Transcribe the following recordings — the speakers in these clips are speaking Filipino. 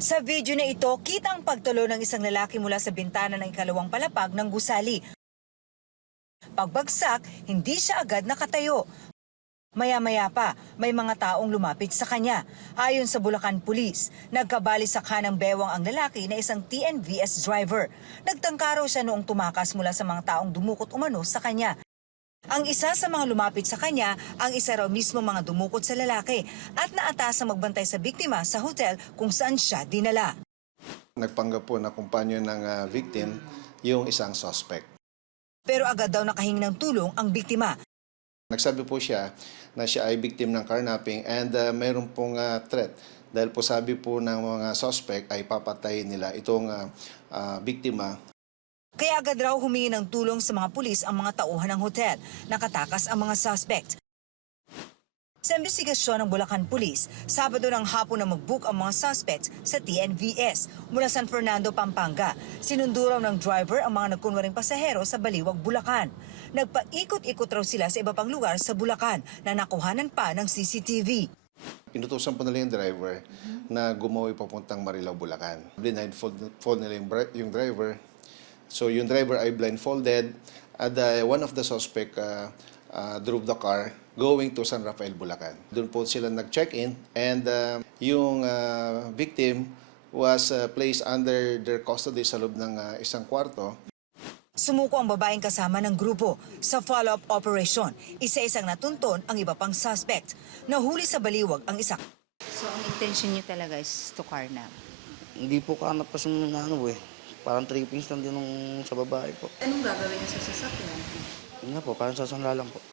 Sa video na ito, kita ang pagtulo ng isang lalaki mula sa bintana ng ikalawang palapag ng gusali. Pagbagsak, hindi siya agad nakatayo. Maya-maya pa, may mga taong lumapit sa kanya. Ayon sa Bulacan Police, nagkabali sa kanang bewang ang lalaki na isang TNVS driver. Nagtangka raw siya noong tumakas mula sa mga taong dumukot umano sa kanya. Ang isa sa mga lumapit sa kanya, ang isa raw mismo mga dumukot sa lalaki at naatasang magbantay sa biktima sa hotel kung saan siya dinala. Nagpanggap po na kumpanyo ng victim yung isang suspect. Pero agad daw nakahingi ng tulong ang biktima. Nagsabi po siya na siya ay victim ng carnapping and mayroon pong threat. Dahil po sabi po ng mga suspect ay papatayin nila itong biktima. Kaya agad raw humingi ng tulong sa mga pulis ang mga tauhan ng hotel. Nakatakas ang mga suspect. Sa investigasyon ng Bulacan Police, Sabado ng hapon na mag-book ang mga suspects sa TNVS mula San Fernando, Pampanga. Sinundo raw ng driver ang mga nagkunwaring pasahero sa Baliwag, Bulacan. Nagpaikot-ikot raw sila sa iba pang lugar sa Bulacan na nakuhanan pa ng CCTV. Pinutusan po nila yung driver na gumawi papuntang Marilao, Bulacan. Blindfold nila yung driver. So yung driver ay blindfolded at one of the suspect drove the car going to San Rafael, Bulacan. Doon po sila nag-check-in and yung victim was placed under their custody sa loob ng isang kwarto. Sumuko ang babaeng kasama ng grupo sa follow-up operation. Isa-isang natunton ang iba pang suspect. Nahuli sa Baliwag ang isa. So, ang intention niyo talaga is to carnap? Hindi po kanap pa Parang trippings lang din nung sa babae po. Anong gagawin niyo sa sasakyan? Yun nga po, parang sasanla lang po.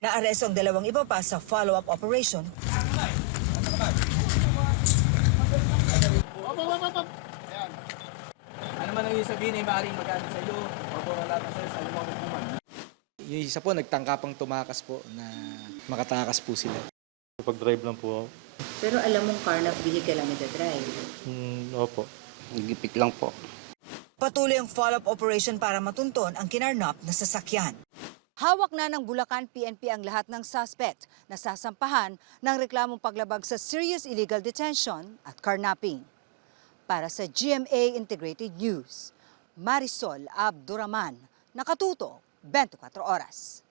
Naaresto ang dalawang iba pa sa follow-up operation. Ano man ang yung sabihin ay maaaring magalit sa iyo o kung wala pa sa'yo sa limang hukuman. Yung isa po, nagtangka pang tumakas po na makatakas po sila. Pag-drive lang po ako. Pero alam mong carnap vehicle ang nagdadrive. Opo. Nagipik lang po. Patuloy ang follow-up operation para matunton ang kinarnap na sasakyan. Hawak na ng Bulacan PNP ang lahat ng suspect na sasampahan ng reklamong paglabag sa serious illegal detention at carnapping. Para sa GMA Integrated News, Marisol Abduraman, Nakatuto, 24 Oras.